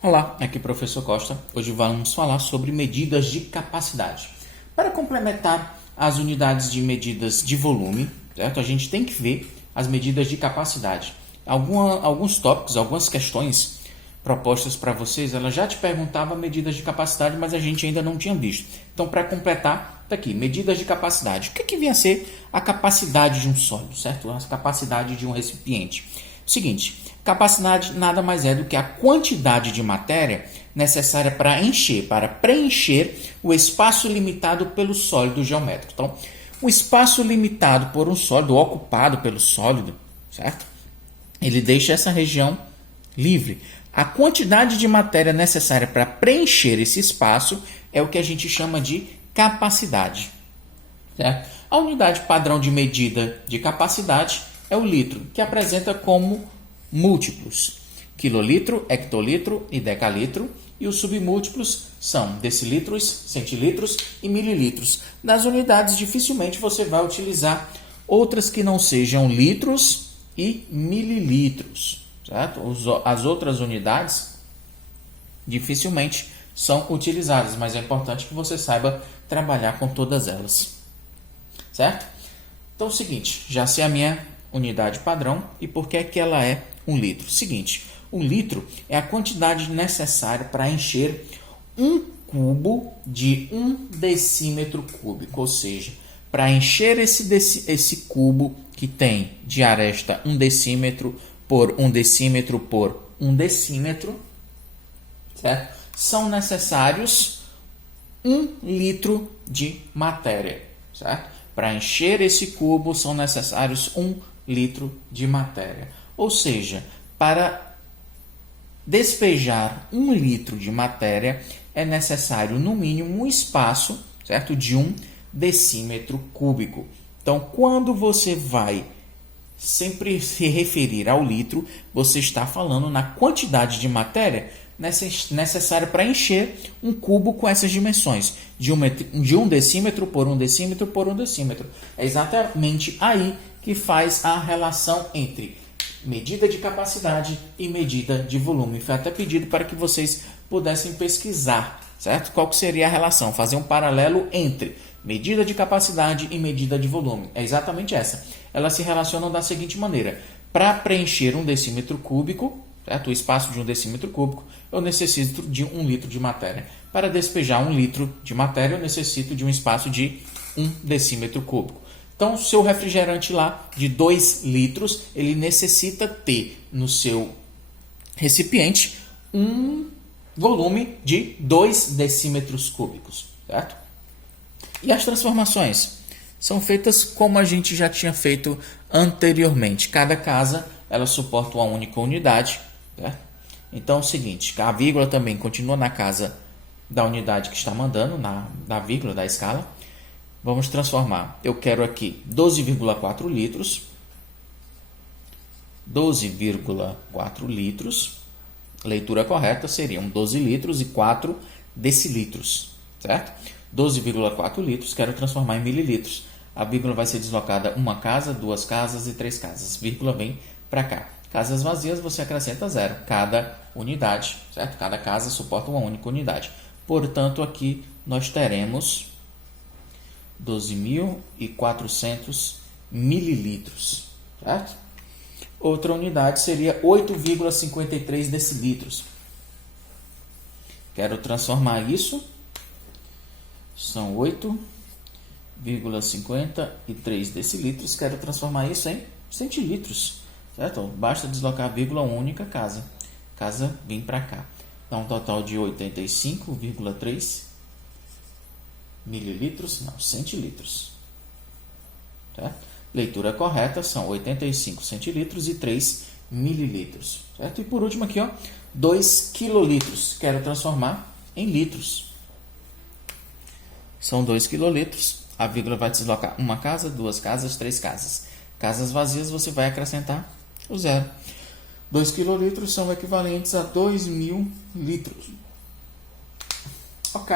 Olá, aqui é o professor Costa. Hoje vamos falar sobre medidas de capacidade. Para complementar as unidades de medidas de volume, certo? A gente tem que ver as medidas de capacidade. Alguns tópicos, algumas questões propostas para vocês, ela já te perguntava medidas de capacidade, mas a gente ainda não tinha visto. Então, para completar, está aqui, medidas de capacidade. O que vem a ser a capacidade de um sólido, certo? A capacidade de um recipiente. Seguinte, capacidade nada mais é do que a quantidade de matéria necessária para preencher o espaço limitado pelo sólido geométrico. Então, o espaço limitado por um sólido, ocupado pelo sólido, certo? Ele deixa essa região livre. A quantidade de matéria necessária para preencher esse espaço é o que a gente chama de capacidade. Certo? A unidade padrão de medida de capacidade é o litro, que apresenta como múltiplos: quilolitro, hectolitro e decalitro, e os submúltiplos são decilitros, centilitros e mililitros. Nas unidades, dificilmente você vai utilizar outras que não sejam litros e mililitros, certo? As outras unidades dificilmente são utilizadas, mas é importante que você saiba trabalhar com todas elas, certo? Então é o seguinte, já sei a minha unidade padrão e por que é que ela é um litro. Seguinte, um litro é a quantidade necessária para encher um cubo de 1 decímetro cúbico, ou seja, para encher esse cubo que tem de aresta 1 decímetro por 1 decímetro por 1 decímetro, certo? São necessários 1 litro de matéria, certo? Para encher esse cubo são necessários 1 litro de matéria. Ou seja, para despejar 1 litro de matéria é necessário no mínimo um espaço, certo? De 1 decímetro cúbico. Então, quando você vai sempre se referir ao litro, você está falando na quantidade de matéria necessária para encher um cubo com essas dimensões, de 1 decímetro por 1 decímetro por 1 decímetro. É exatamente aí que faz a relação entre medida de capacidade e medida de volume. Foi até pedido para que vocês pudessem pesquisar, certo? Qual que seria a relação? Fazer um paralelo entre medida de capacidade e medida de volume. É exatamente essa. Elas se relacionam da seguinte maneira: para preencher 1 decímetro cúbico, certo? O espaço de 1 decímetro cúbico, eu necessito de 1 litro de matéria. Para despejar 1 litro de matéria, eu necessito de um espaço de 1 decímetro cúbico. Então, o seu refrigerante lá de 2 litros, ele necessita ter no seu recipiente um volume de 2 decímetros cúbicos, certo? E as transformações são feitas como a gente já tinha feito anteriormente. Cada casa, ela suporta uma única unidade, certo? Então, é o seguinte, a vírgula também continua na casa da unidade que está mandando, na vírgula da escala. Vamos transformar. Eu quero aqui 12,4 litros. 12,4 litros. Leitura correta seriam 12 litros e 4 decilitros, certo? 12,4 litros, quero transformar em mililitros. A vírgula vai ser deslocada uma casa, 2 casas e 3 casas. Vírgula vem para cá. Casas vazias você acrescenta 0. Cada unidade, certo? Cada casa suporta uma única unidade. Portanto, aqui nós teremos 12.400 mililitros, certo? Outra unidade seria 8,53 decilitros. Quero transformar isso, são 8,53 decilitros, quero transformar isso em centilitros, certo? Basta deslocar a vírgula única, casa vem para cá. Dá um total de 85,3 mililitros, não, centilitros. Certo? Leitura correta são 85 centilitros e 3 mililitros. Certo? E por último aqui, 2 quilolitros. Quero transformar em litros. São 2 quilolitros. A vírgula vai deslocar uma casa, 2 casas, 3 casas. Casas vazias você vai acrescentar o 0. 2 quilolitros são equivalentes a 2.000 litros. Ok.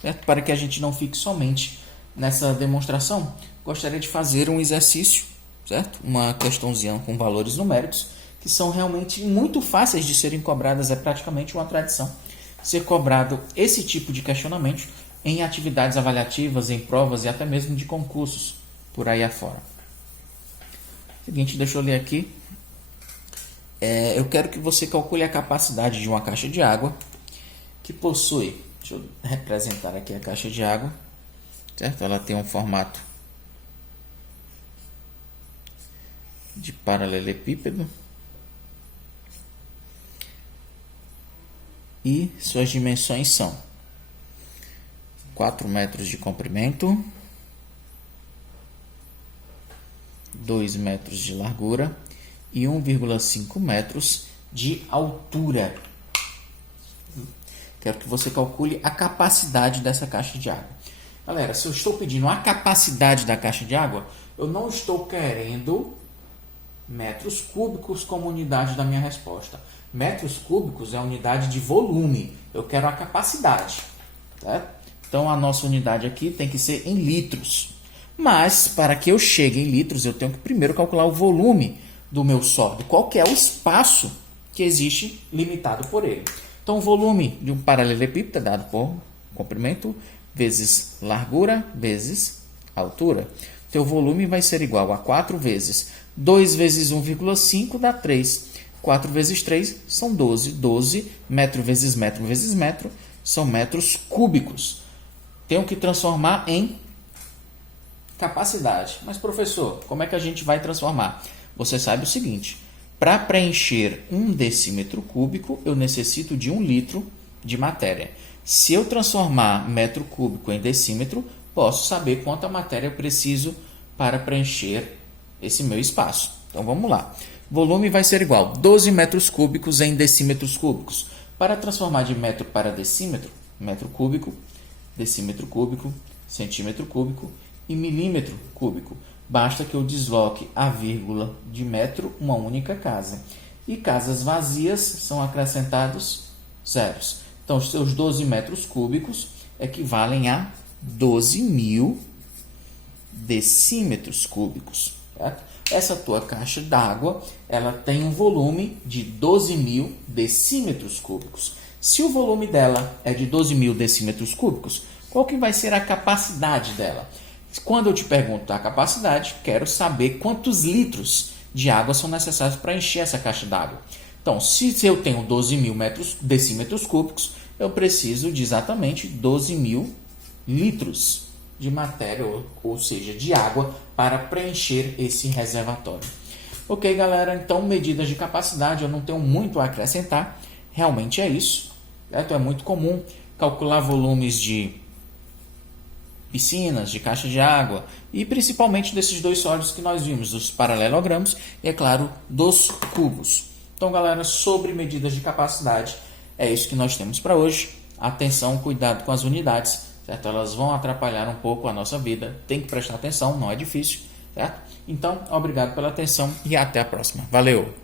Certo? Para que a gente não fique somente nessa demonstração, gostaria de fazer um exercício, certo? Uma questãozinha com valores numéricos, que que são realmente muito fáceis de serem cobradas, é praticamente uma tradição ser cobrado esse tipo de questionamento em atividades avaliativas, em provas e até mesmo de concursos por aí afora. Seguinte, deixa eu ler aqui. Eu quero que você calcule a capacidade de uma caixa de água que possui, deixa eu representar aqui a caixa de água, certo? Ela tem um formato de paralelepípedo e suas dimensões são 4 metros de comprimento, 2 metros de largura e 1,5 metros de altura. Quero que você calcule a capacidade dessa caixa de água. Galera, se eu estou pedindo a capacidade da caixa de água, eu não estou querendo metros cúbicos como unidade da minha resposta. Metros cúbicos é a unidade de volume. Eu quero a capacidade. Certo? Então, a nossa unidade aqui tem que ser em litros. Mas, para que eu chegue em litros, eu tenho que primeiro calcular o volume do meu sólido. Qual que é o espaço que existe limitado por ele. Então, o volume de um paralelepípedo é dado por comprimento vezes largura vezes altura. Teu volume vai ser igual a 4 vezes 2 vezes 1,5 dá 3. 4 vezes 3 são 12. 12 metro vezes metro vezes metro são metros cúbicos. Tenho que transformar em capacidade. Mas, professor, como é que a gente vai transformar? Você sabe o seguinte, para preencher 1 decímetro cúbico, eu necessito de 1 litro de matéria. Se eu transformar metro cúbico em decímetro, posso saber quanta matéria eu preciso para preencher esse meu espaço. Então, vamos lá. Volume vai ser igual a 12 metros cúbicos em decímetros cúbicos. Para transformar de metro para decímetro, metro cúbico, decímetro cúbico, centímetro cúbico e milímetro cúbico. Basta que eu desloque a vírgula de metro uma única casa. E casas vazias são acrescentados zeros. Então, os seus 12 metros cúbicos equivalem a 12.000 decímetros cúbicos. Certo? Essa tua caixa d'água, ela tem um volume de 12.000 decímetros cúbicos. Se o volume dela é de 12.000 decímetros cúbicos, qual que vai ser a capacidade dela? Quando eu te pergunto a capacidade, quero saber quantos litros de água são necessários para encher essa caixa d'água. Então, se eu tenho 12.000 decímetros cúbicos, eu preciso de exatamente 12.000 litros de matéria, ou seja, de água, para preencher esse reservatório. Ok, galera? Então, medidas de capacidade, eu não tenho muito a acrescentar. Realmente é isso. Certo? É muito comum calcular volumes de piscinas, de caixa de água e principalmente desses dois sólidos que nós vimos, dos paralelogramos e, é claro, dos cubos. Então, galera, sobre medidas de capacidade, é isso que nós temos para hoje. Atenção, cuidado com as unidades, certo? Elas vão atrapalhar um pouco a nossa vida, tem que prestar atenção, não é difícil, certo? Então, obrigado pela atenção e até a próxima. Valeu!